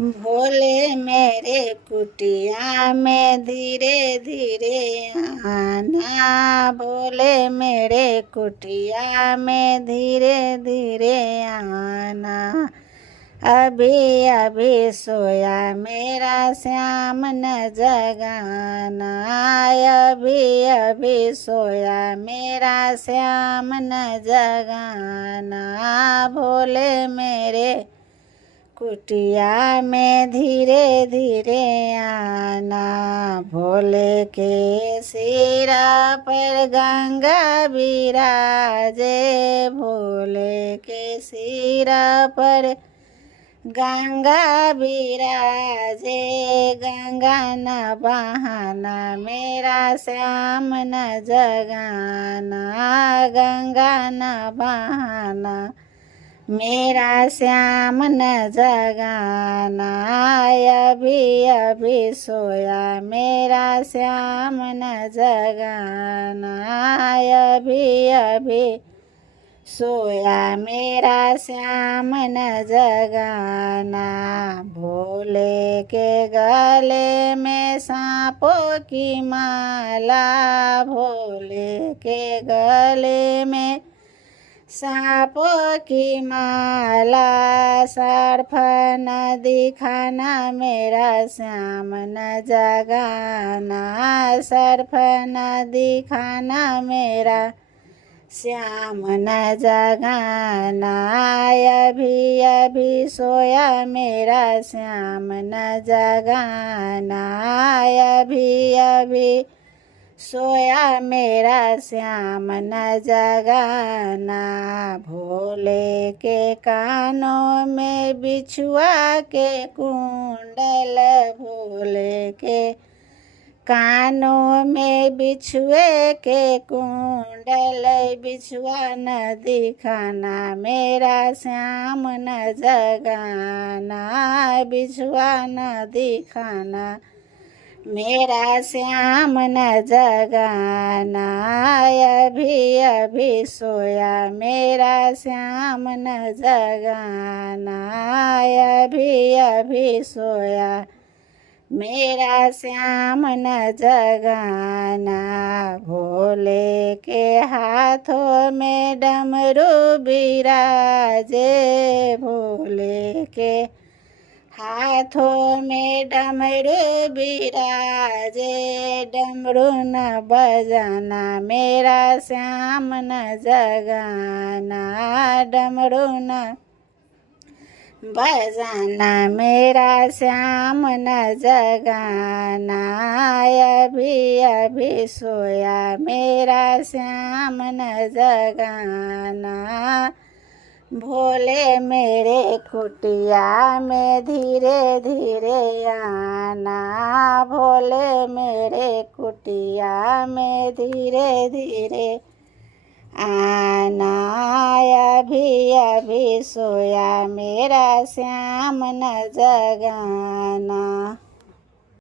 भोले मेरे कुटिया में धीरे धीरे आना, भोले मेरे कुटिया में धीरे धीरे आना। अभी अभी सोया मेरा श्याम न जगाना, अभी अभी सोया मेरा श्याम न जगाना। भोले मेरे कुटिया में धीरे धीरे आना, भोले के सिरा पर गंगा विराजे, भोले के सिरा पर गंगा विराजे। गंगा न बहाना मेरा श्याम न जगाना, गंगा न बहाना मेरा श्याम न जगाना। अभी अभी सोया मेरा श्याम न जगाना, अभी अभी सोया मेरा श्याम न जगाना। भोले के गले में सांपों की माला, भोले के गले में सांपों की माला। सर्फ न दिखाना मेरा श्याम न जगाना, सर्फ न दिखाना मेरा श्याम न जगाना। अभी अभी सोया मेरा श्याम न जगाना, अभी अभी सोया मेरा श्याम न जगाना। भोले के कानों में बिछुआ के कुंडल, भोले के कानों में बिछुए के कुंडल। बिछुआ न दिखाना मेरा श्याम न जगाना, बिछुआ न दिखाना मेरा श्याम न जगाना। अभी अभी सोया मेरा श्याम न जगाना, अभी अभी सोया मेरा श्याम न जगाना। भोले के हाथों में डमरू बिराजे, भोले के हाथों में डमरू बिराजे। डमरू न बजाना मेरा श्याम न जगाना, डमरू न बजाना मेरा श्याम न जगाना। अभी अभी सोया मेरा श्याम न जगाना। भोले मेरे कुटिया में धीरे धीरे आना, भोले मेरे कुटिया में धीरे धीरे आना। अभी अभी सोया मेरा श्याम न जगाना।